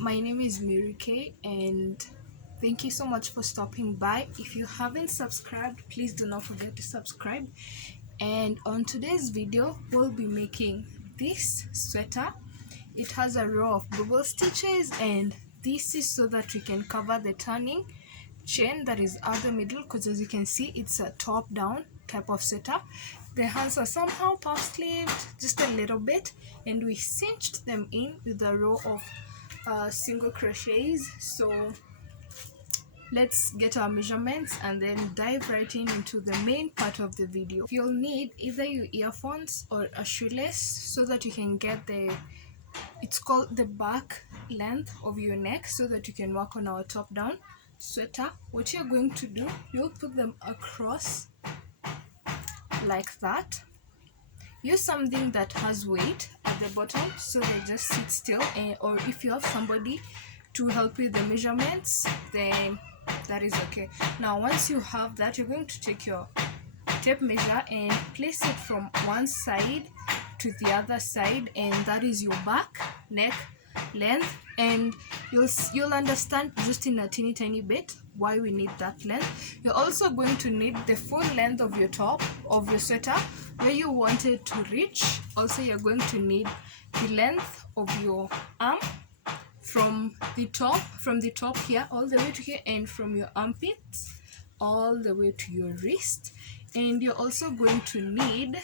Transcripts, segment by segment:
my name is Mary Kay, and thank you so much for stopping by. If you haven't subscribed, please do not forget to subscribe. And on today's video, we'll be making this sweater. It has a row of bubble stitches, and this is so that we can cover the turning chain that is out the middle, because as you can see, it's a top down type of sweater. The hands are somehow puff sleeved just a little bit, and we cinched them in with a row of single crochets. So let's get our measurements and then dive right into the main part of the video. You'll need either your earphones or a shoelace so that you can get it's called the back length of your neck, so that you can work on our top down sweater. What you're going to do, you'll put them across like that. Use something that has weight at the bottom so they just sit still, or if you have somebody to help you with the measurements, then that is okay. Now once you have that, you're going to take your tape measure and place it from one side to the other side, and that is your back neck length. And you'll understand just in a tiny bit why we need that length. You're also going to need the full length of your top of your sweater where you want it to reach. Also, you're going to need the length of your arm from the top here all the way to here, and from your armpits all the way to your wrist. And you're also going to need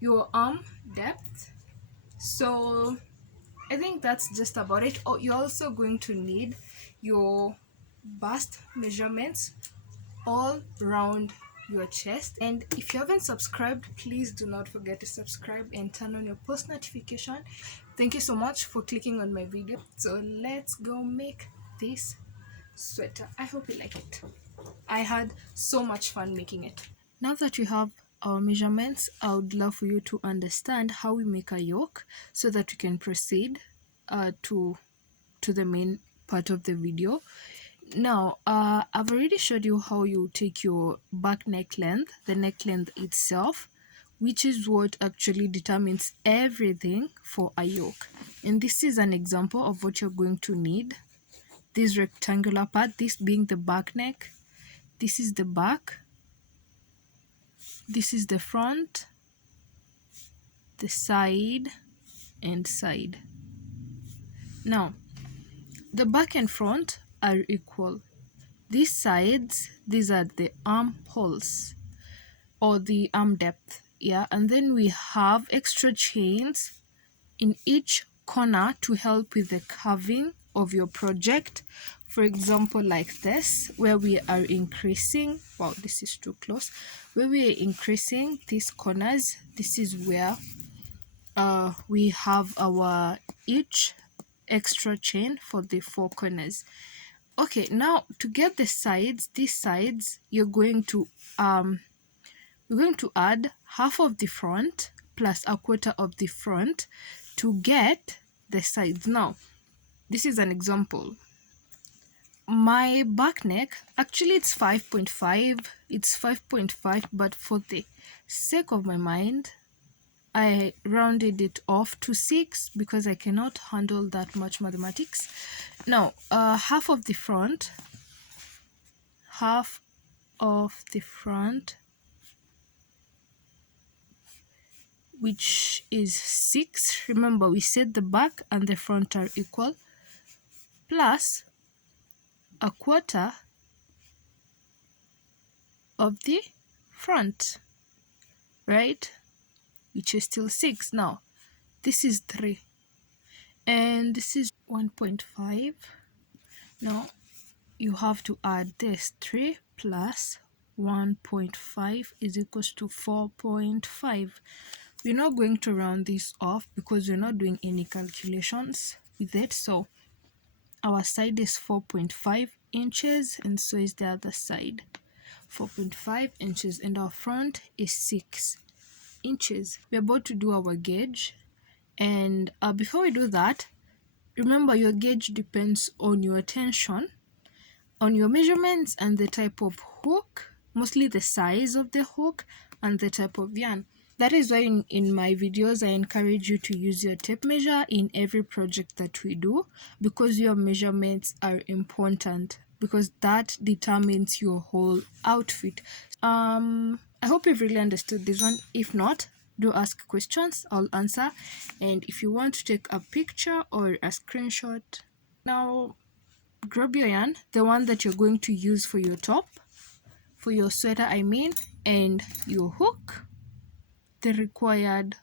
your arm depth. So I think that's just about it. Oh, you're also going to need your bust measurements all around your chest. And if you haven't subscribed, please do not forget to subscribe and turn on your post notification. Thank you so much for clicking on my video. So let's go make this sweater. I hope you like it. I had so much fun making it. Now that you have our measurements, I would love for you to understand how we make a yoke so that we can proceed to the main part of the video. Now I've already showed you how you take your back neck length, the neck length itself, which is what actually determines everything for a yoke. And this is an example of what you're going to need. This rectangular part, this being the back neck, this is the back, this is the front, the side, and side. Now the back and front are equal. These sides, these are the armholes or the arm depth, yeah. And then we have extra chains in each corner to help with the curving of your project. For example, like this, where we are increasing, wow, this is too close, where we are increasing these corners, this is where we have our each extra chain for the four corners. Okay, now to get the sides, these sides, you're going to we're going to add half of the front plus a quarter of the front to get the sides. Now this is an example. My back neck, actually it's 5.5, but for the sake of my mind, I rounded it off to 6 because I cannot handle that much mathematics. Now half of the front, which is 6. Remember, we said the back and the front are equal, plus a quarter of the front, right, which is still 6. Now this is 3 and this is 1.5. Now you have to add this 3 plus 1.5 is equals to 4.5. We're not going to round this off because we're not doing any calculations with it. So our side is 4.5 inches, and so is the other side, 4.5 inches, and our front is 6 inches. We're about to do our gauge, and before we do that, remember your gauge depends on your tension, on your measurements, and the type of hook, mostly the size of the hook and the type of yarn. That is why in my videos I encourage you to use your tape measure in every project that we do, because your measurements are important, because that determines your whole outfit. I hope you've really understood this one. If not, do ask questions, I'll answer. And if you want to take a picture or a screenshot, now grab your yarn, the one that you're going to use for your top, for your sweater I mean, and your hook, the required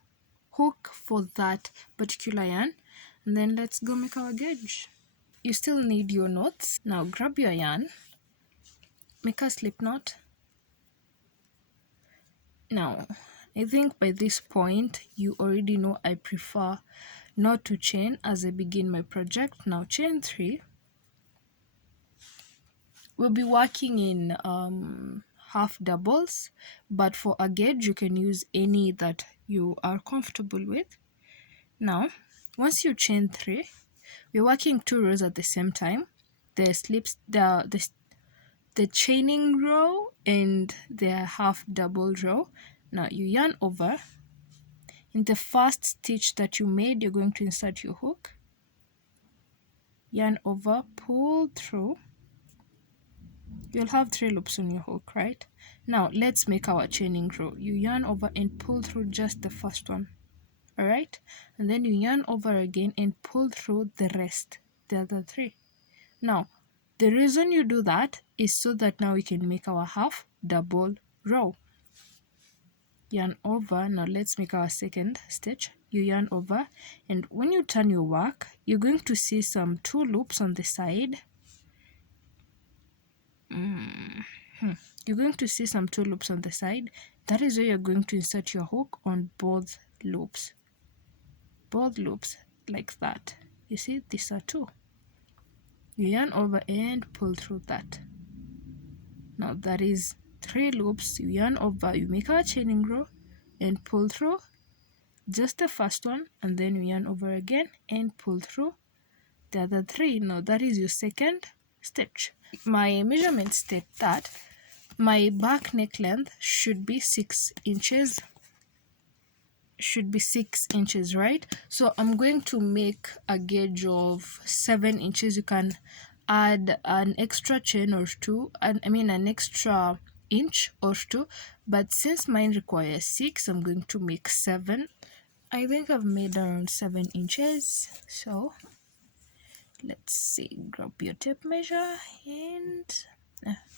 hook for that particular yarn, and then let's go make our gauge. You still need your knots. Now grab your yarn, make a slip knot. Now I think by this point you already know I prefer not to chain as I begin my project. Now chain 3. We'll be working in half doubles, but for a gauge you can use any that you are comfortable with. Now once you chain 3, we're working 2 rows at the same time, the slips, the chaining row and the half double row. Now you yarn over. In the first stitch that you made, you're going to insert your hook, yarn over, pull through. You'll have 3 loops on your hook, right? Now let's make our chaining row. You yarn over and pull through just the first one, all right? And then you yarn over again and pull through the rest, the other 3. Now the reason you do that is so that now we can make our half double row. Yarn over. Now let's make our second stitch. You yarn over, and when you turn your work, you're going to see some 2 loops on the side. You're going to see some 2 loops on the side. That is where you're going to insert your hook on both loops, like that. You see, these are 2. You yarn over and pull through that. Now that is 3 loops. You yarn over, you make our chaining row and pull through just the first one, and then you yarn over again and pull through the other 3. Now that is your second stitch. My measurements state that my back neck length should be 6 inches. Right? So I'm going to make a gauge of 7 inches. You can add an extra chain or 2, and I mean an extra inch or 2, but since mine requires 6, I'm going to make 7. I think I've made around 7 inches. So let's see, grab your tape measure and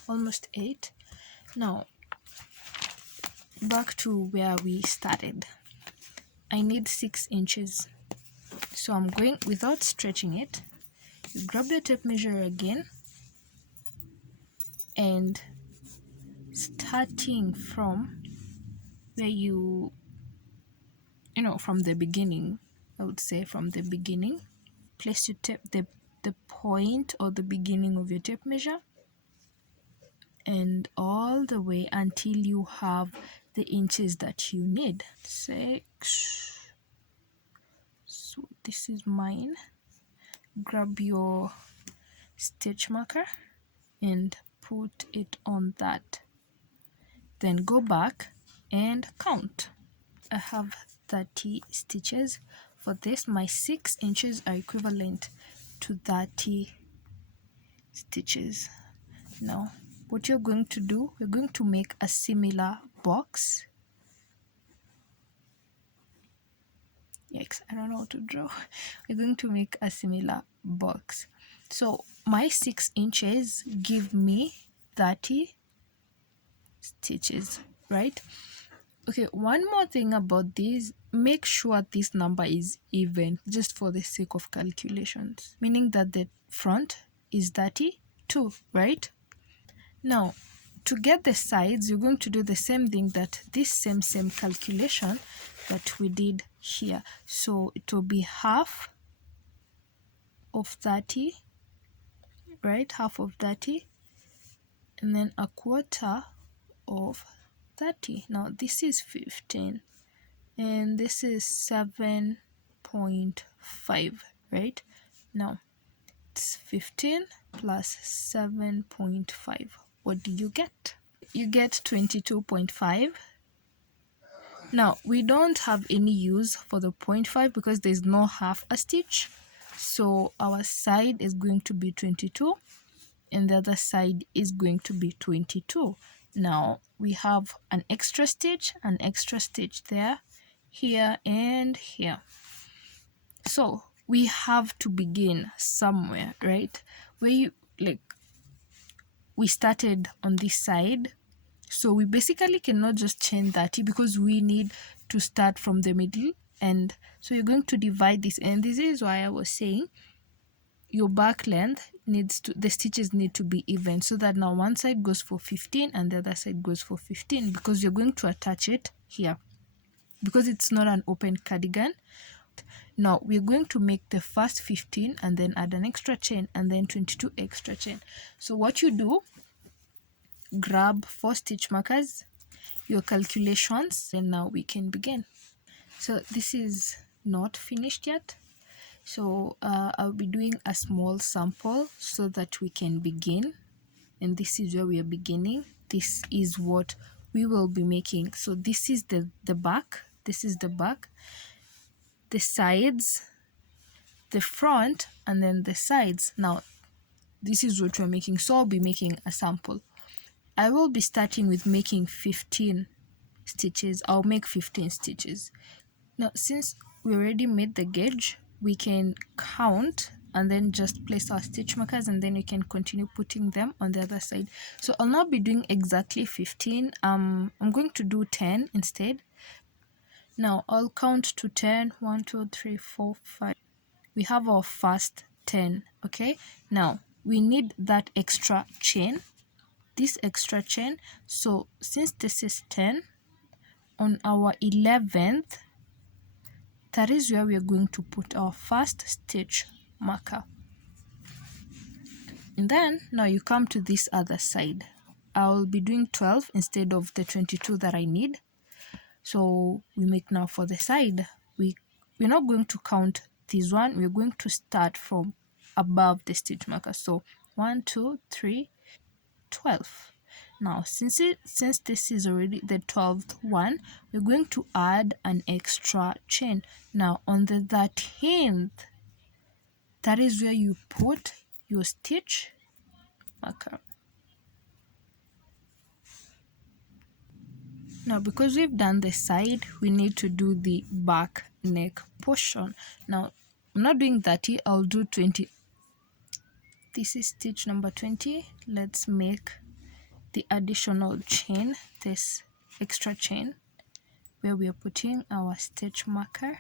almost 8. Now back to where we started. I need 6 inches, so I'm going, without stretching it, you grab your tape measure again, and starting from where you know, from the beginning, I would say from the beginning, place your tape, the point or the beginning of your tape measure, and all the way until you have the inches that you need. 6. So this is mine. Grab your stitch marker and put it on that, then go back and count. I have 30 stitches. For this, my 6 inches are equivalent to 30 stitches. Now what you're going to do, we're going to make a similar box. Yikes, I don't know how to draw. We're going to make a similar box. So my 6 inches give me 30 stitches, right? Okay, one more thing about this, make sure this number is even, just for the sake of calculations, meaning that the front is 32, right? Now to get the sides, you're going to do the same thing, that this same calculation that we did here. So it will be half of 30, right? Half of 30, and then a quarter of 30. Now this is 15 and this is 7.5, right? Now it's 15 plus 7.5. What do you get? You get 22.5. Now we don't have any use for the 0.5 because there's no half a stitch, so our side is going to be 22 and the other side is going to be 22. Now we have an extra stitch there, here and here. So we have to begin somewhere, right? Where you we started on this side, so we basically cannot just chain 30 because we need to start from the middle. And so you're going to divide this, and this is why I was saying your back length the stitches need to be even, so that now one side goes for 15 and the other side goes for 15, because you're going to attach it here because it's not an open cardigan. Now we're going to make the first 15 and then add an extra chain and then 22 extra chain. So what you do, grab 4 stitch markers, your calculations, and now we can begin. So this is not finished yet, so I'll be doing a small sample so that we can begin. And this is where we are beginning. This is what we will be making. So this is the back, this is the back, the sides, the front, and then the sides. Now this is what we're making, so I'll be making a sample. I will be starting with making 15 stitches. I'll make 15 stitches. Now since we already made the gauge, we can count and then just place our stitch markers, and then we can continue putting them on the other side. So I'll not be doing exactly 15. I'm going to do 10 instead. Now I'll count to 10. 1 2 3 4 5. We have our first 10. Okay, now we need that extra chain, this extra chain. So since this is 10, on our 11th, that is where we are going to put our first stitch marker. And then now you come to this other side. I'll be doing 12 instead of the 22 that I need. So we make now for the side, we're not going to count this one, we're going to start from above the stitch marker. So 1 2 3 12. Now since this is already the 12th one, we're going to add an extra chain. Now on the 13th, that is where you put your stitch marker. Now because we've done the side, we need to do the back neck portion. Now I'm not doing 30, I'll do 20. This is stitch number 20. Let's make the additional chain, this extra chain where we are putting our stitch marker.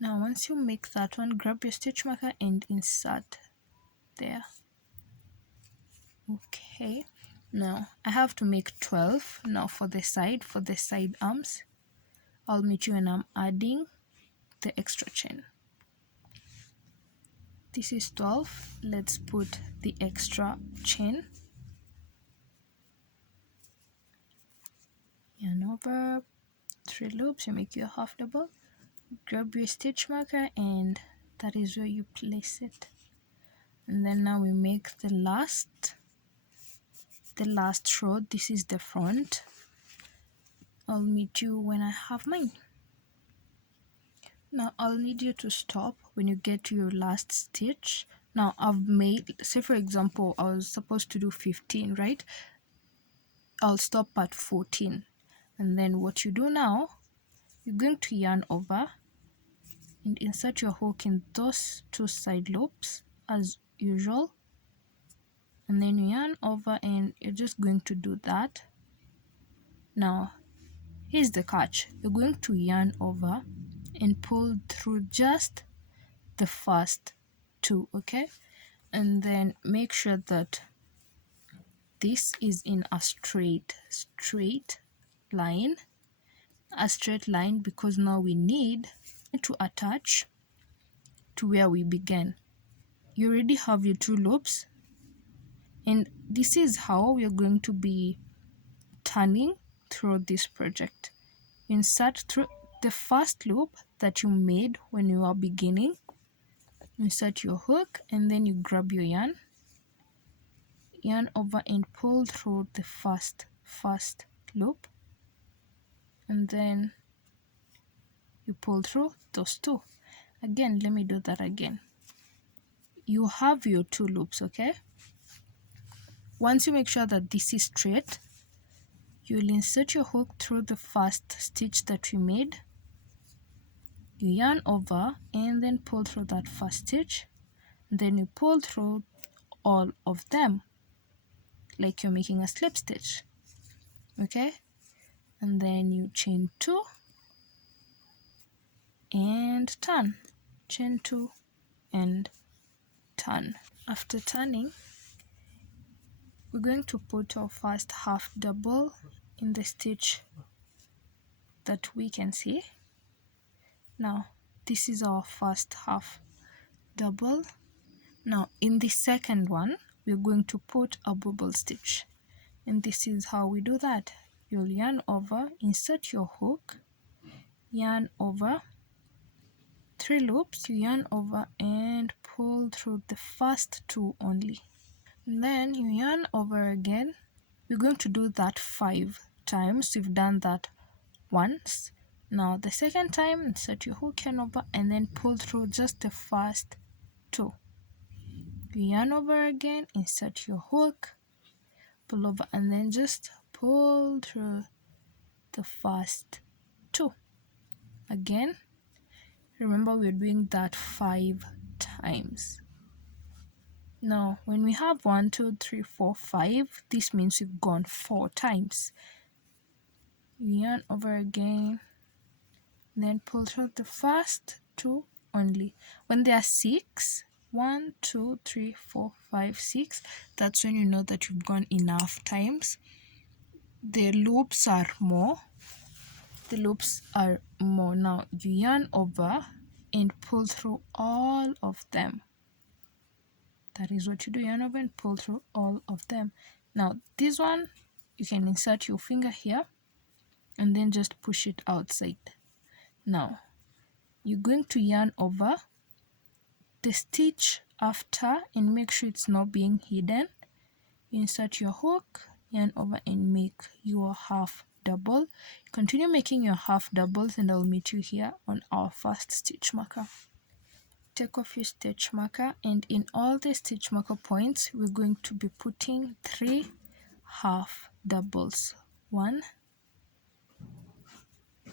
Now once you make that one, grab your stitch marker and insert there. Okay, now I have to make 12 now for the side arms. I'll meet you when I'm adding the extra chain. This is 12. Let's put the extra chain. Yarn over 3 loops, you make your half double, grab your stitch marker, and that is where you place it. And then now we make the last row. This is the front. I'll meet you when I have mine. Now I'll need you to stop when you get to your last stitch. Now I've made, say for example, I was supposed to do 15, right? I'll stop at 14. And then what you do now, you're going to yarn over and insert your hook in those 2 side loops as usual. And then you yarn over and you're just going to do that. Now here's the catch, you're going to yarn over and pull through just the first 2, okay? And then make sure that this is in a straight line, because now we need to attach to where we began. You already have your 2 loops, and this is how we are going to be turning through this project. Insert through the first loop that you made when you are beginning, insert your hook, and then you grab your yarn over and pull through the first loop, and then you pull through those two. Again, let me do that again. You have your 2 loops, okay? Once you make sure that this is straight, you'll insert your hook through the first stitch that we made. You yarn over and then pull through that first stitch. Then you pull through all of them like you're making a slip stitch, okay? And then you chain 2 and turn, chain 2 and turn. After turning, we're going to put our first half double in the stitch that we can see. Now this is our first half double. Now in the second one we're going to put a bubble stitch, and this is how we do that. You'll yarn over, insert your hook, yarn over 3 loops, you yarn over and pull through the first 2 only. And then you yarn over again. We're going to do that 5 times. We've done that once. Now the second time, insert your hook, yarn over, and then pull through just the first 2. You yarn over again, insert your hook, pull over, and then just pull through the first 2. Again, remember we're doing that 5 times. Now when we have 1, 2, 3, 4, 5, this means we've gone 4 times. You yarn over again, then pull through the first 2 only. When there are 6, 1, 2, 3, 4, 5, 6, that's when you know that you've gone enough times. The loops are more. Now you yarn over and pull through all of them. That is what you do, yarn over and pull through all of them. Now this one, you can insert your finger here and then just push it outside. Now you're going to yarn over the stitch after and make sure it's not being hidden. You insert your hook, yarn over and make your half double. Continue making your half doubles and I'll meet you here on our first stitch marker. Take off your stitch marker, and in all the stitch marker points we're going to be putting 3 half doubles. 1,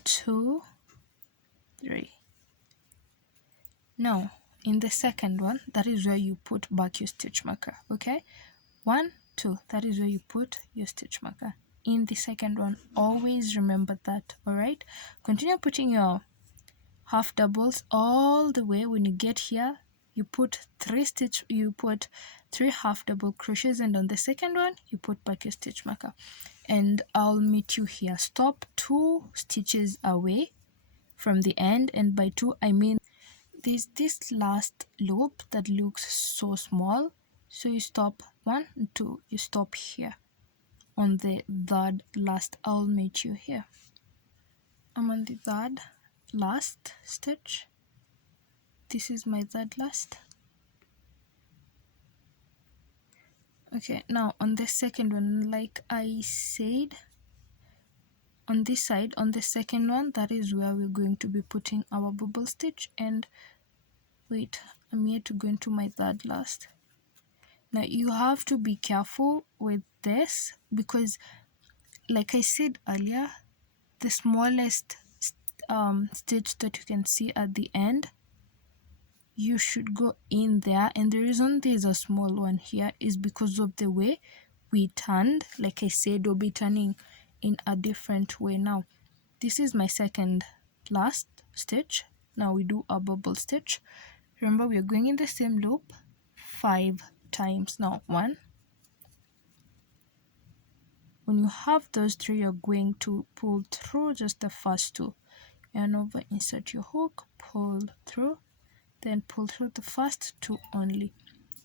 2, 3. Now in the second one, that is where you put back your stitch marker, okay? 1, 2, that is where you put your stitch marker. In the second one, always remember that, all right? Continue putting your half doubles all the way. When you get here, you put 3 half double crochets, and on the second one you put back your stitch marker, and I'll meet you here. Stop 2 stitches away from the end, and by 2 I mean there's this last loop that looks so small, so you stop 1 and 2, you stop here on the third last. I'll meet you here. I'm on the third last stitch. This is my third last. Okay, now on the second one, like I said, on this side, on the second one, that is where we're going to be putting our bubble stitch. And wait, I'm here to go into my third last. Now you have to be careful with this because, like I said earlier, the smallest stitch that you can see at the end, you should go in there, and the reason there's a small one here is because of the way we turned. Like I said, we'll be turning in a different way. Now this is my second last stitch. Now we do a bubble stitch. Remember, we are going in the same loop 5 times. Now 1, when you have those 3, you're going to pull through just the first 2, yarn over, insert your hook, pull through, then pull through the first 2 only.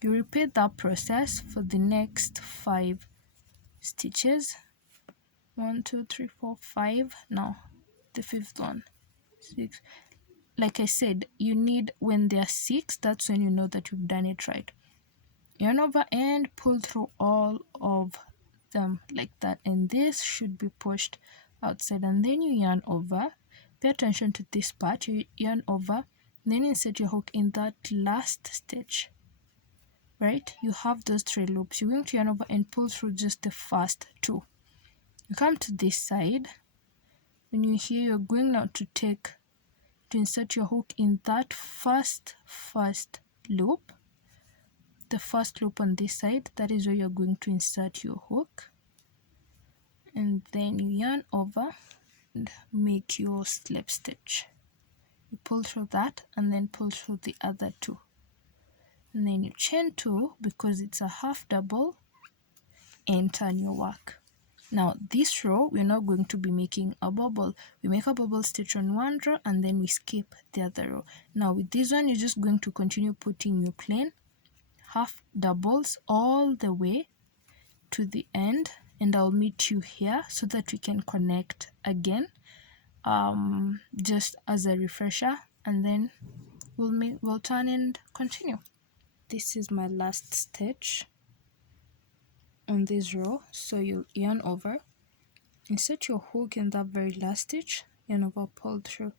You repeat that process for the next 5 stitches. 1, 2, 3, 4, 5. Now the 5th one, 6. Like I said, you need, when there are 6, that's when you know that you've done it right. Yarn over and pull through all of them like that, and this should be pushed outside, and then you yarn over. Pay attention to this part. You yarn over, then insert your hook in that last stitch. Right, you have those 3 loops. You're going to yarn over and pull through just the first 2. You come to this side. When you're here, you're going now to insert your hook in that first loop. The first loop on this side, that is where you're going to insert your hook. And then you yarn over and make your slip stitch. You pull through that and then pull through the other 2. And then you chain 2 because it's a half double and turn your work. Now this row, we're not going to be making a bubble. We make a bubble stitch on one row and then we skip the other row. Now with this one, you're just going to continue putting your plain half doubles all the way to the end, and I'll meet you here so that we can connect again, just as a refresher, and then we'll turn and continue. This is my last stitch on this row, so you'll yarn over, insert your hook in that very last stitch, yarn over, pull through.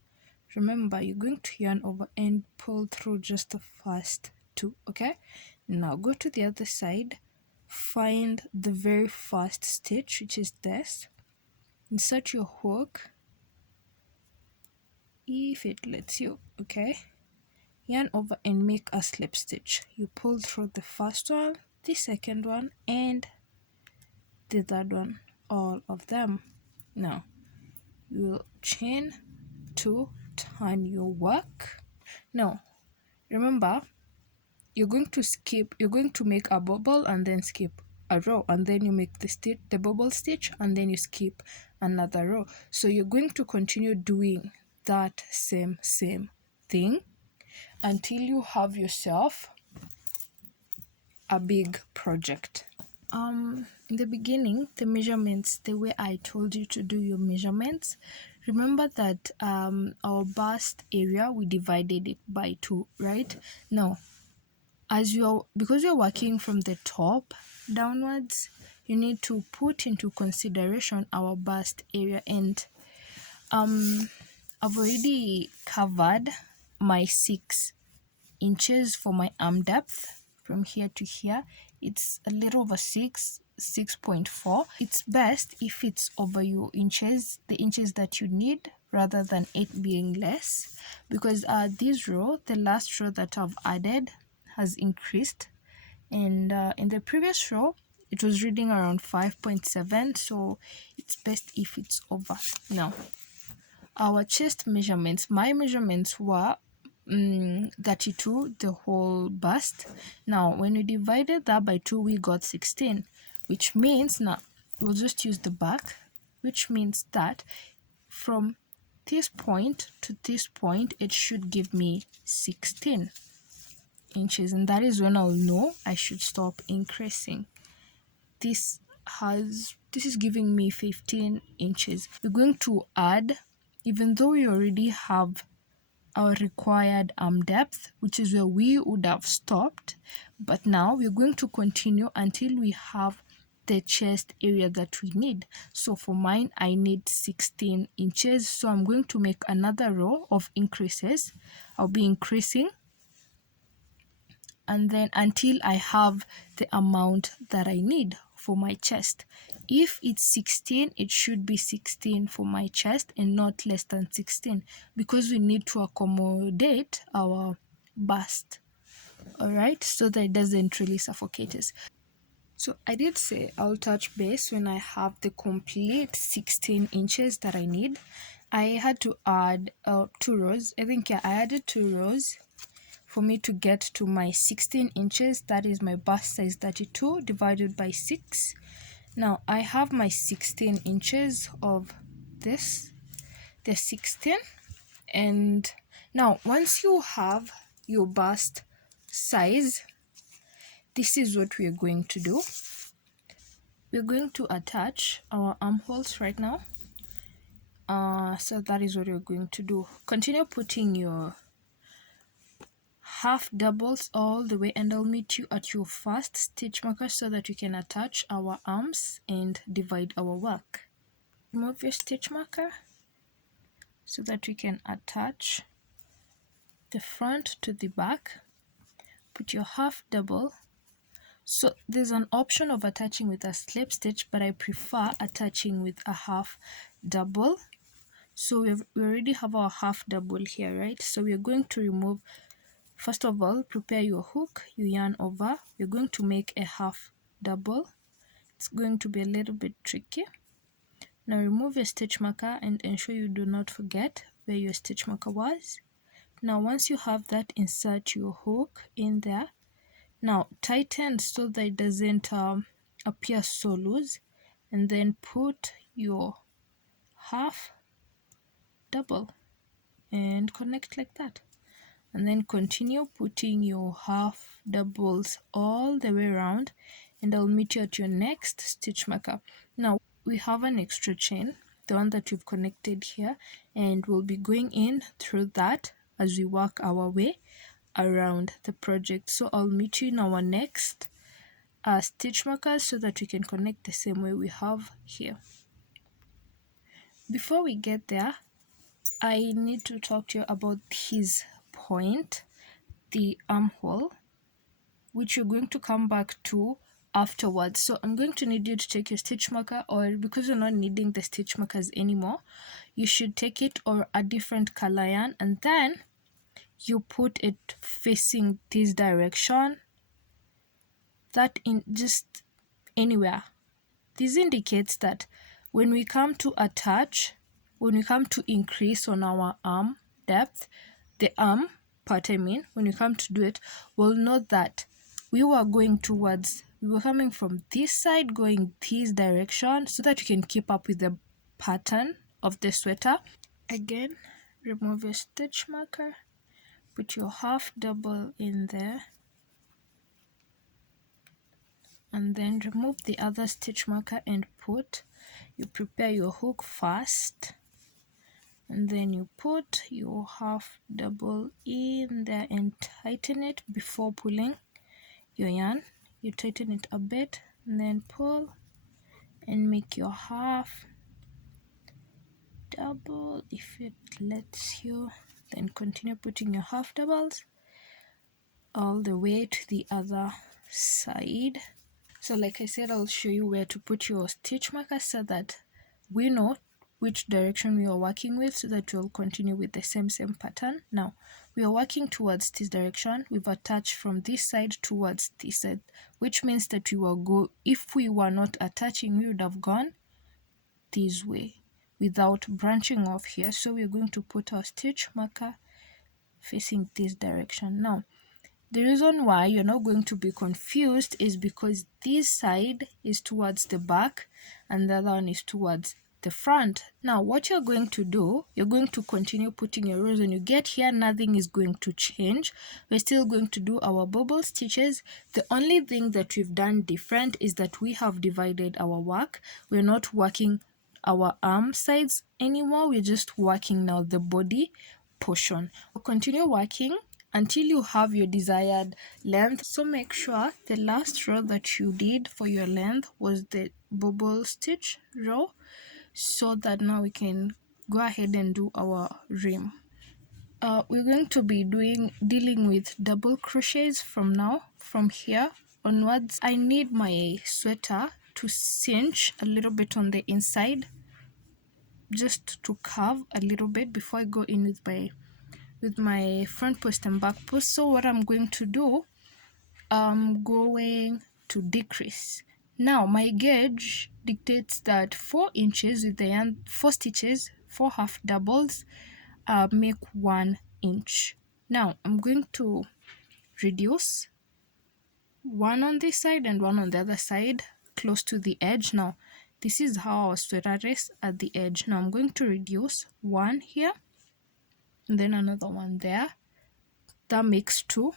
Remember, you're going to yarn over and pull through just the first 2. Okay, now go to the other side, find the very first stitch, which is this, insert your hook if it lets you. Okay, yarn over and make a slip stitch. You pull through the first one, the second one, and the third one, all of them. Now you'll chain 2, turn your work. Now remember, you're going to make a bubble and then skip a row, and then you make the bubble stitch, and then you skip another row. So you're going to continue doing that same thing until you have yourself a big project. In the beginning, the measurements, the way I told you to do your measurements, remember that our bust area, we divided it by 2, right? Now, because you're working from the top downwards, you need to put into consideration our bust area. And I've already covered my 6 inches for my arm depth from here to here. It's a little over 6.4. It's best if it's over your inches, the inches that you need, rather than it being less, because this row, the last row that I've added, has increased, and in the previous row it was reading around 5.7, so it's best if it's over. Now our chest measurements, my measurements were 32, the whole bust. Now when we divided that by 2, we got 16, which means, now we'll just use the back, which means that from this point to this point it should give me 16 inches, and that is when I'll know I should stop increasing. This is giving me 15 inches. We're going to add, even though we already have our required arm depth, which is where we would have stopped, but now we're going to continue until we have the chest area that we need. So for mine, I need 16 inches, so I'm going to make another row of increases. I'll be increasing, and then until I have the amount that I need for my chest. If it's 16, it should be 16 for my chest and not less than 16, because we need to accommodate our bust, all right, so that it doesn't really suffocate us. So I did say I'll touch base when I have the complete 16 inches that I need. I had to add 2 rows. I think, yeah, I added 2 rows for me to get to my 16 inches. That is my bust size 32 divided by 6. Now I have my 16 inches of this, the 16, and now once you have your bust size, this is what we are going to do. We're going to attach our armholes right now. So that is what we're going to do. Continue putting your half doubles all the way, and I'll meet you at your first stitch marker so that we can attach our arms and divide our work. Remove your stitch marker so that we can attach the front to the back. Put your half double. So there's an option of attaching with a slip stitch, but I prefer attaching with a half double. So we already have our half double here, right? So we're going to remove, first of all, prepare your hook, you yarn over. You're going to make a half double. It's going to be a little bit tricky. Now remove your stitch marker and ensure you do not forget where your stitch marker was. Now once you have that, insert your hook in there. Now tighten so that it doesn't appear so loose, and then put your half double and connect like that, and then continue putting your half doubles all the way around, and I'll meet you at your next stitch marker. Now we have an extra chain, the one that you've connected here, and we'll be going in through that as we work our way around the project. So I'll meet you in our next stitch markers so that we can connect the same way we have here. Before we get there, I need to talk to you about his point, the armhole, which you're going to come back to afterwards. So I'm going to need you to take your stitch marker, or because you're not needing the stitch markers anymore, you should take it or a different color yarn, and then you put it facing this direction, that in just anywhere. This indicates that when we come to attach, when we come to increase on our arm depth, the arm part, I mean, when we come to do it, we'll note that we were coming from this side, going this direction, so that you can keep up with the pattern of the sweater. Again, remove your stitch marker, put your half double in there, and then remove the other stitch marker and you prepare your hook first, and then you put your half double in there and tighten it before pulling your yarn. You tighten it a bit and then pull and make your half double if it lets you, then continue putting your half doubles all the way to the other side. So like I said, I'll show you where to put your stitch marker so that we know which direction we are working with, so that we'll continue with the same pattern. Now we are working towards this direction. We've attached from this side towards this side, which means that we will go, if we were not attaching, we would have gone this way without branching off here. So we're going to put our stitch marker facing this direction. Now the reason why you're not going to be confused is because this side is towards the back and the other one is towards the front. Now what you're going to do, you're going to continue putting your rows. When you get here, nothing is going to change. We're still going to do our bubble stitches. The only thing that we've done different is that we have divided our work. We're not working our arm sides anymore. We're just working now the body portion. We'll continue working until you have your desired length. So make sure the last row that you did for your length was the bubble stitch row, so that now we can go ahead and do our rim. We're going to be dealing with double crochets from here onwards. I need my sweater to cinch a little bit on the inside, just to curve a little bit before I go in with my front post and back post. So what I'm going to do, I'm going to decrease. Now my gauge dictates that 4 inches with the yarn, 4 stitches, 4 half doubles make 1 inch. Now I'm going to reduce one on this side and one on the other side close to the edge. Now this is how our sweater is at the edge. Now I'm going to reduce one here and then another one there. That makes 2,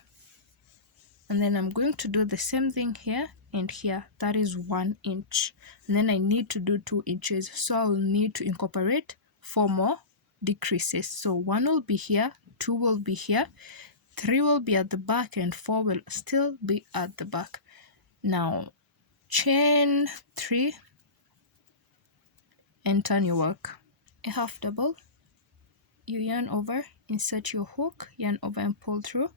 and then I'm going to do the same thing here and here. That is 1 inch, and then I need to do 2 inches, so I'll need to incorporate 4 more decreases. So 1 will be here, 2 will be here, 3 will be at the back, and 4 will still be at the back. Now chain 3 and turn your work. A half double, you yarn over, insert your hook, yarn over and pull through.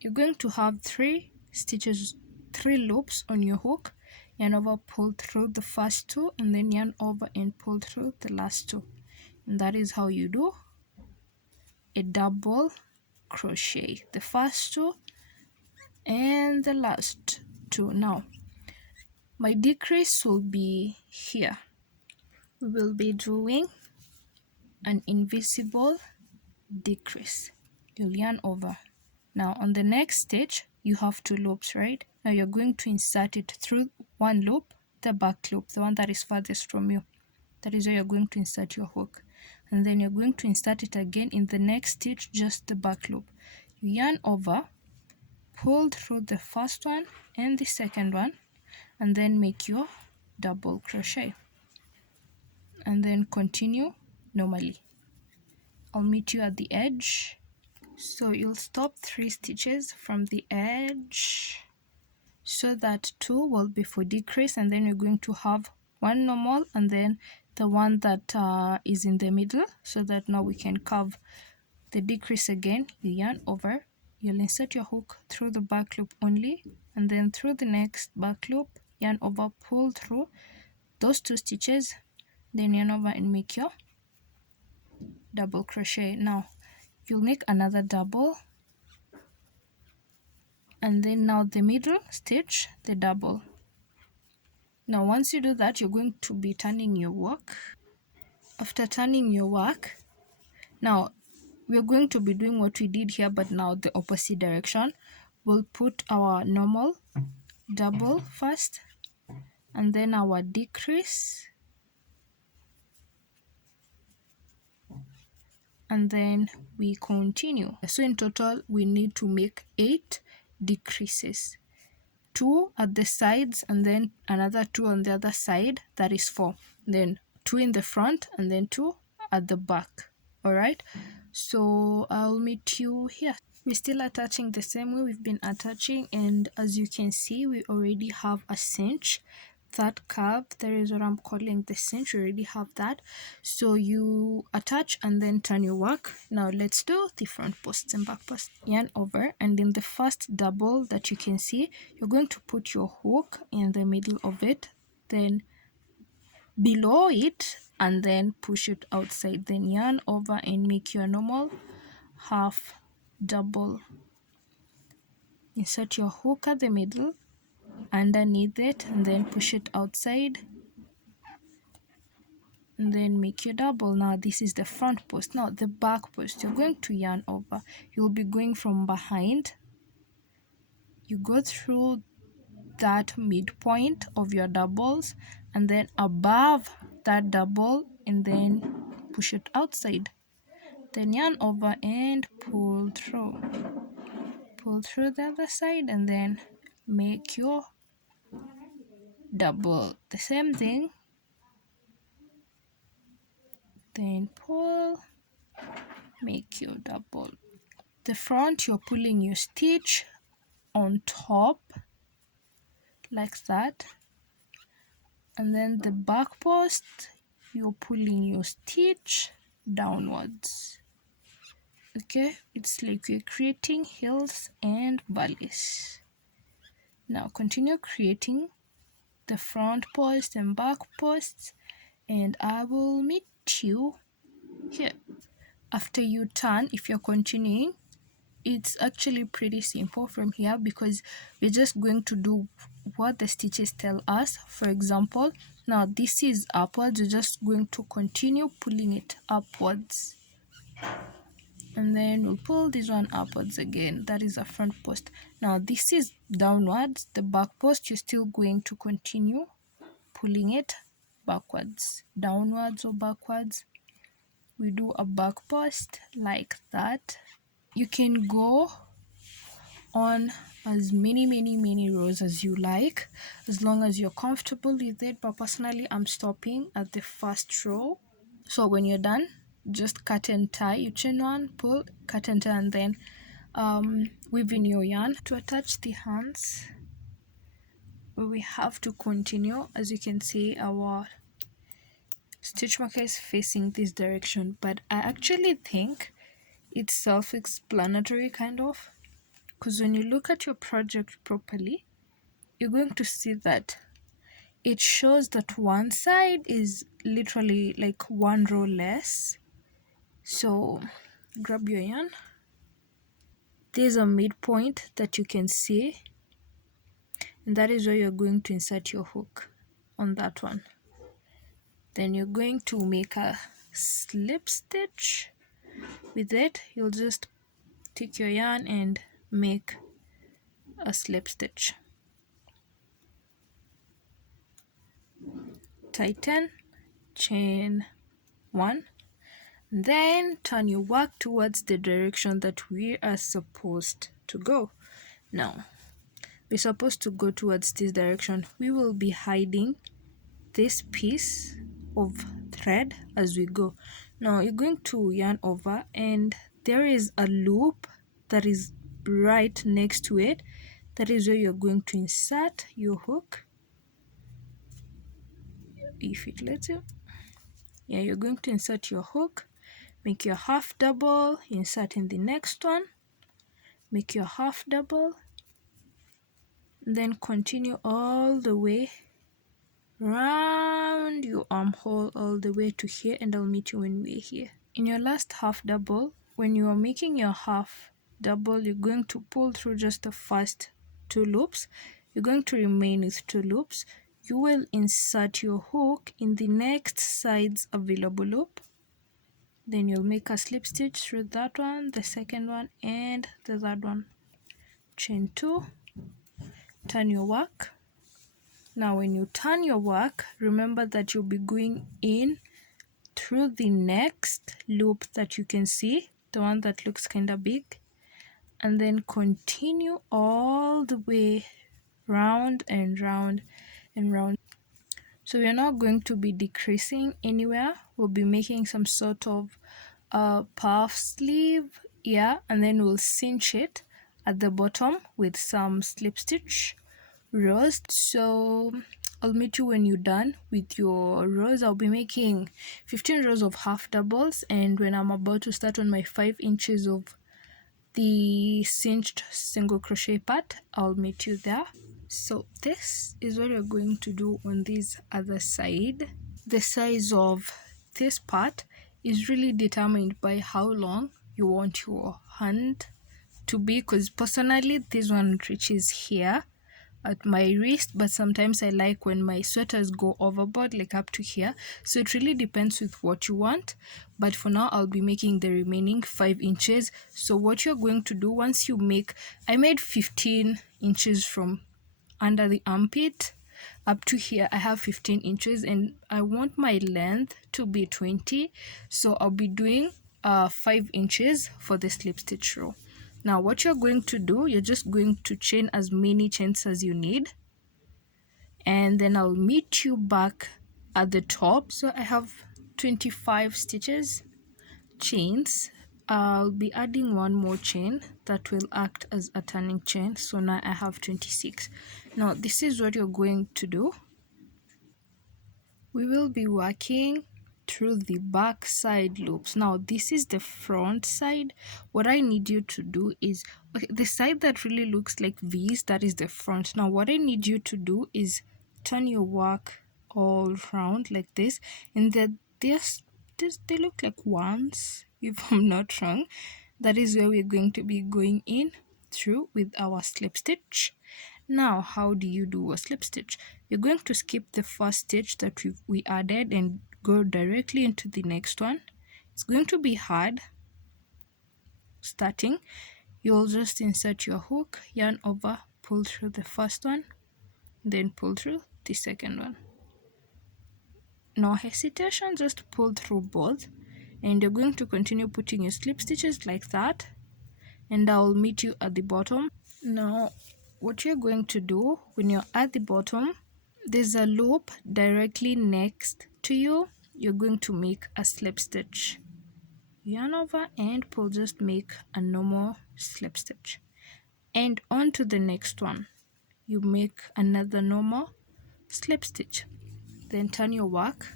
You're going to have 3 stitches, 3 loops on your hook, yarn over, pull through the first 2, and then yarn over and pull through the last 2. And that is how you do a double crochet, the first 2 and the last 2. Now my decrease will be here. We will be doing an invisible decrease. You'll yarn over. Now on the next stitch you have 2 loops, right? Now you're going to insert it through one loop, the back loop, the one that is farthest from you. That is where you're going to insert your hook, and then you're going to insert it again in the next stitch, just the back loop. You yarn over, pull through the first one and the second one, and then make your double crochet, and then continue normally. I'll meet you at the edge. So you'll stop 3 stitches from the edge, so that 2 will be for decrease, and then you're going to have 1 normal and then the one that is in the middle, so that now we can curve the decrease again. You yarn over, you'll insert your hook through the back loop only, and then through the next back loop, yarn over, pull through those 2 stitches, then yarn over and make your double crochet. Now you'll make another double, and then now the middle stitch, the double. Now once you do that, you're going to be turning your work. After turning your work, now we're going to be doing what we did here, but now the opposite direction. We'll put our normal double first, and then our decrease, and then we continue. So in total we need to make 8 decreases, 2 at the sides and then another 2 on the other side. That is 4. Then 2 in the front and then 2 at the back. All right, so I'll meet you here. We're still attaching the same way we've been attaching, and as you can see, we already have a cinch. That curve, there is what I'm calling the cinch. You already have that. So you attach and then turn your work. Now let's do the front posts and back posts. Yarn over, and in the first double that you can see, you're going to put your hook in the middle of it, then below it, and then push it outside. Then yarn over and make your normal half double. Insert your hook at the middle, underneath it, and then push it outside, and then make your double. Now this is the front post. Now the back post, you're going to yarn over. You'll be going from behind, you go through that midpoint of your doubles, and then above that double, and then push it outside, then yarn over and pull through the other side, and then make your double. The same thing, then pull, make your double. The front, you're pulling your stitch on top like that, and then the back post, you're pulling your stitch downwards. Okay, it's like we're creating hills and valleys. Now continue creating the front post and back posts, and I will meet you here. After you turn, if you're continuing, it's actually pretty simple from here, because we're just going to do what the stitches tell us. For example, now this is upwards, you're just going to continue pulling it upwards, and then we'll pull this one upwards again. That is a front post. Now this is downwards, the back post, you're still going to continue pulling it backwards, downwards or backwards. We do a back post like that. You can go on as many rows as you like, as long as you're comfortable with it, but personally I'm stopping at the first row. So when you're done, just cut and tie. You chain 1, pull, cut and tie, and then weave in your yarn. To attach the hands, we have to continue. As you can see, our stitch marker is facing this direction, but I actually think it's self-explanatory kind of, because when you look at your project properly, you're going to see that it shows that one side is literally like one row less. So grab your yarn. There's a midpoint that you can see, and that is where you're going to insert your hook on that one. Then you're going to make a slip stitch with it. You'll just take your yarn and make a slip stitch. Tighten, chain 1, then turn your work towards the direction that we are supposed to go. Now we're supposed to go towards this direction. We will be hiding this piece of thread as we go. Now you're going to yarn over, and there is a loop that is right next to it. That is where you're going to insert your hook, if it lets you. Yeah, you're going to insert your hook, make your half double, insert in the next one, make your half double, then continue all the way round your armhole all the way to here, and I'll meet you when we're here. In your last half double, when you are making your half double, you're going to pull through just the first 2 loops. You're going to remain with 2 loops. You will insert your hook in the next side's available loop. Then you'll make a slip stitch through that one, the second one, and the third one. Chain 2, turn your work. Now when you turn your work, remember that you'll be going in through the next loop that you can see, the one that looks kind of big, and then continue all the way round and round and round. So we're not going to be decreasing anywhere. We'll be making some sort of puff sleeve, yeah, and then we'll cinch it at the bottom with some slip stitch rows. So I'll meet you when you're done with your rows. I'll be making 15 rows of half doubles, and when I'm about to start on my 5 inches of the cinched single crochet part, I'll meet you there. So this is what you're going to do on this other side. The size of this part is really determined by how long you want your hand to be, because personally this one reaches here at my wrist, but sometimes I like when my sweaters go overboard, like up to here. So it really depends with what you want, but for now I'll be making the remaining 5 inches. So what you're going to do, once you make, I made 15 inches from under the armpit up to here. I have 15 inches and I want my length to be 20, so I'll be doing 5 inches for the slip stitch row. Now what you're going to do, you're just going to chain as many chains as you need, and then I'll meet you back at the top. So I have 25 stitches, chains. I'll be adding one more chain that will act as a turning chain, so now I have 26. Now this is what you're going to do. We will be working through the back side loops. Now this is the front side. What I need you to do is, okay, the side that really looks like V's, that is the front. Now what I need you to do is turn your work all around like this, and then they look like ones, if I'm not wrong. That is where we're going to be going in through with our slip stitch. Now how do you do a slip stitch? You're going to skip the first stitch that we added and go directly into the next one. It's going to be hard starting. You'll just insert your hook, yarn over, pull through the first one, then pull through the second one. No hesitation, just pull through both, and you're going to continue putting your slip stitches like that, and I'll meet you at the bottom. Now what you're going to do, when you're at the bottom, there's a loop directly next to you. You're going to make a slip stitch, yarn over and pull, just make a normal slip stitch, and on to the next one you make another normal slip stitch, then turn your work,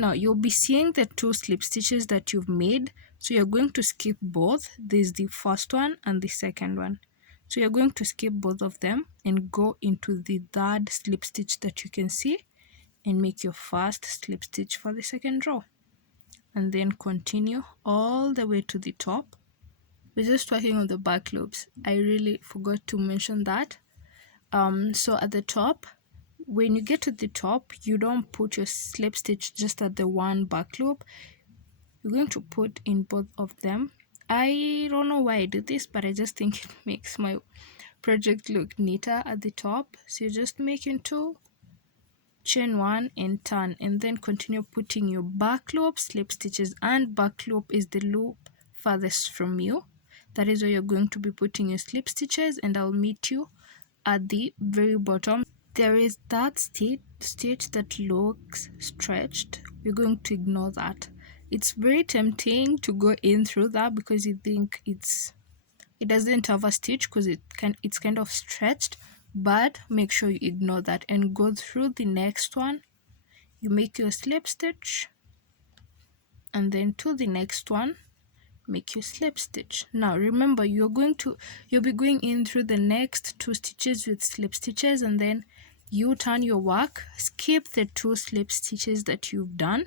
Now you'll be seeing the 2 slip stitches that you've made, so you're going to skip both. There's the first one and the second one, so you're going to skip both of them and go into the 3rd slip stitch that you can see and make your first slip stitch for the second row, and then continue all the way to the top. We're just working on the back loops. I really forgot to mention that. So at the top, when you get to the top, you don't put your slip stitch just at the one back loop. You're going to put in both of them. I don't know why I do this, but I just think it makes my project look neater at the top. So you're just making 2, chain 1 and turn, and then continue putting your back loop slip stitches, and back loop is the loop farthest from you. That is where you're going to be putting your slip stitches, and I'll meet you at the very bottom. There is that stitch that looks stretched. We're going to ignore that. It's very tempting to go in through that because you think it doesn't have a stitch because it's kind of stretched, but make sure you ignore that and go through the next one. You make your slip stitch, and then to the next one make your slip stitch. Now remember, you'll be going in through the next 2 stitches with slip stitches, and then you turn your work, skip the 2 slip stitches that you've done,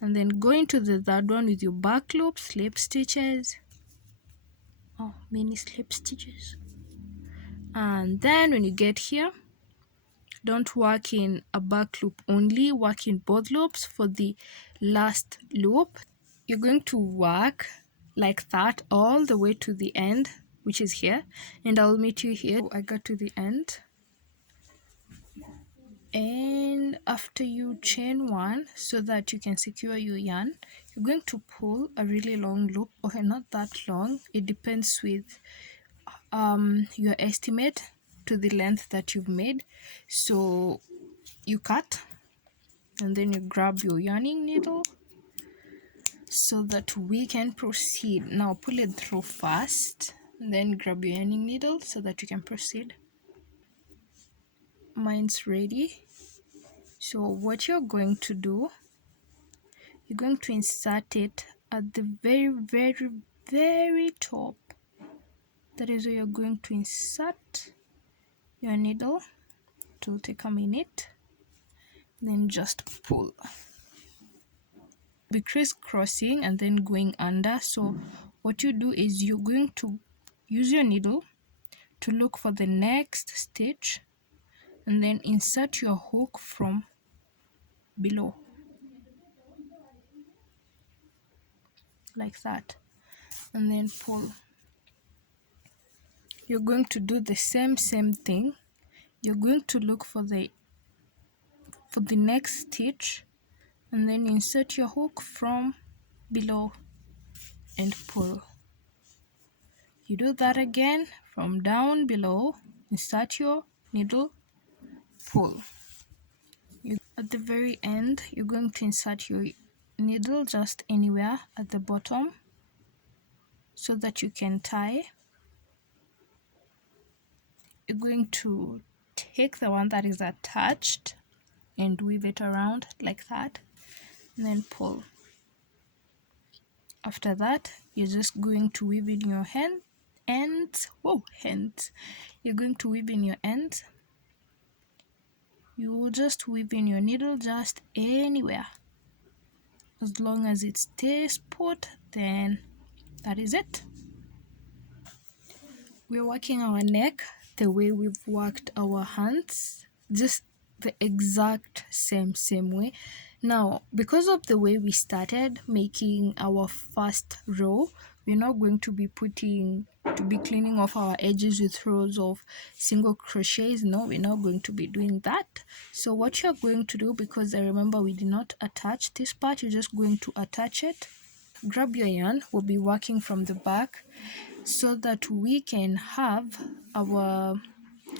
and then go into the 3rd one with your back loop slip stitches. Oh, many slip stitches. And then when you get here, don't work in a back loop only, work in both loops for the last loop. You're going to work like that all the way to the end, which is here, and I'll meet you here. I got to the end, and after you chain 1 so that you can secure your yarn, you're going to pull a really long loop. Okay, not that long, it depends with your estimate to the length that you've made. So you cut, and then you grab your yarning needle so that we can proceed. Now pull it through first, then grab your yarning needle so that you can proceed. Mine's ready. So what you're going to do, you're going to insert it at the very top. That is where you're going to insert your needle. It will take a minute, then just pull. Be crisscrossing and then going under. So what you do is you're going to use your needle to look for the next stitch, and then insert your hook from below like that, and then pull. You're going to do the same thing. You're going to look for the next stitch, and then insert your hook from below and pull. You do that again from down below, insert your needle, pull. At the very end, you're going to insert your needle just anywhere at the bottom so that you can tie. You're going to take the one that is attached and weave it around like that, and then pull. After that, you're just going to weave in your ends. You're going to weave in your ends. You will just weave in your needle just anywhere. As long as it stays put, then that is it. We're working our neck the way we've worked our hands, just the exact same way. Now, because of the way we started making our first row, we're not going to be cleaning off our edges with rows of single crochets. No, we're not going to be doing that. So what you're going to do, because I remember we did not attach this part, you're just going to attach it. Grab your yarn. We'll be working from the back so that we can have our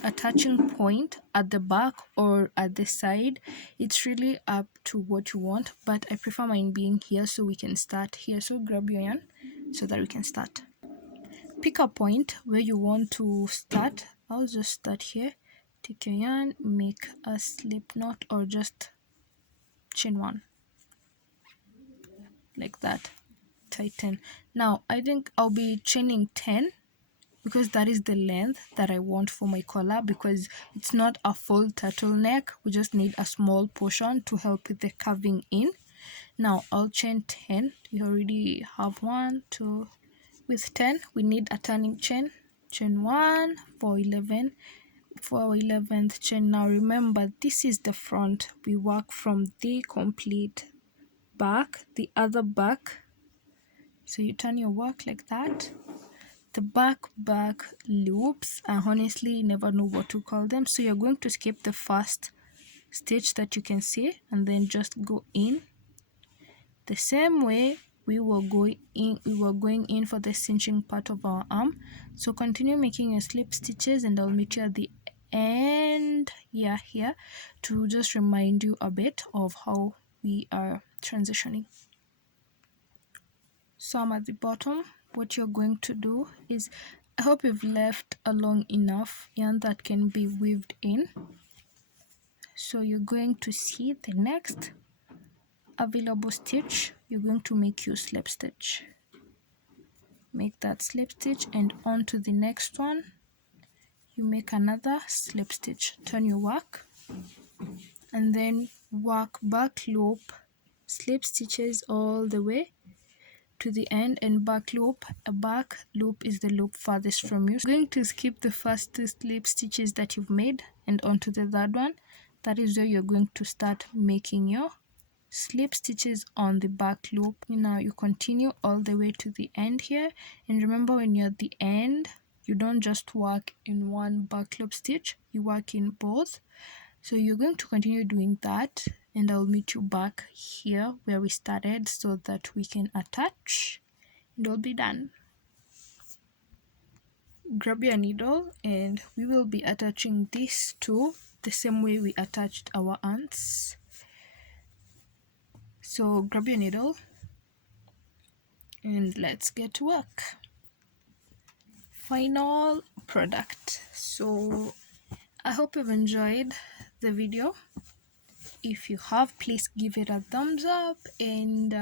attaching point at the back or at the side. It's really up to what you want, but I prefer mine being here so we can start here. So grab your yarn so that we can start. Pick a point where you want to start. I'll just start here. Take your yarn, make a slip knot or just chain 1. like that, tighten. Now I think I'll be chaining 10 because that is the length that I want for my collar, because it's not a full turtleneck. We just need a small portion to help with the carving in. Now I'll chain 10. You already have 1, 2. With 10 we need a turning chain. Chain 1 for 11, for 11th chain. Now remember, this is the front. We work from the complete back, the other back. So you turn your work like that. The back loops, I honestly never know what to call them. So you're going to skip the first stitch that you can see and then just go in the same way we were going in for the cinching part of our arm. So continue making your slip stitches and I'll meet you at the end here to just remind you a bit of how we are transitioning. So I'm at the bottom. What you're going to do is, I hope you've left a long enough yarn that can be weaved in. So you're going to see the next available stitch, you're going to make your slip stitch. Make that slip stitch and on to the next one you make another slip stitch. Turn your work and then work back loop, slip stitches all the way to the end, and back loop. A back loop is the loop farthest from you. So you're going to skip the first 2 slip stitches that you've made and onto the third one. That is where you're going to start making your slip stitches on the back loop. Now you continue all the way to the end here, and remember, when you're at the end you don't just work in one back loop stitch, you work in both. So you're going to continue doing that and I'll meet you back here where we started so that we can attach and we'll be done. Grab your needle and we will be attaching this to the same way we attached our ants. So grab your needle and let's get to work. Final product. So I hope you've enjoyed the video. If you have, please give it a thumbs up, and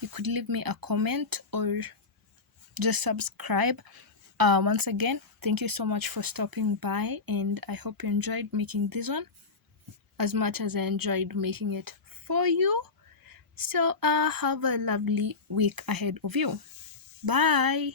you could leave me a comment or just subscribe. Once again, thank you so much for stopping by, and I hope you enjoyed making this one as much as I enjoyed making it for you. So have a lovely week ahead of you. Bye.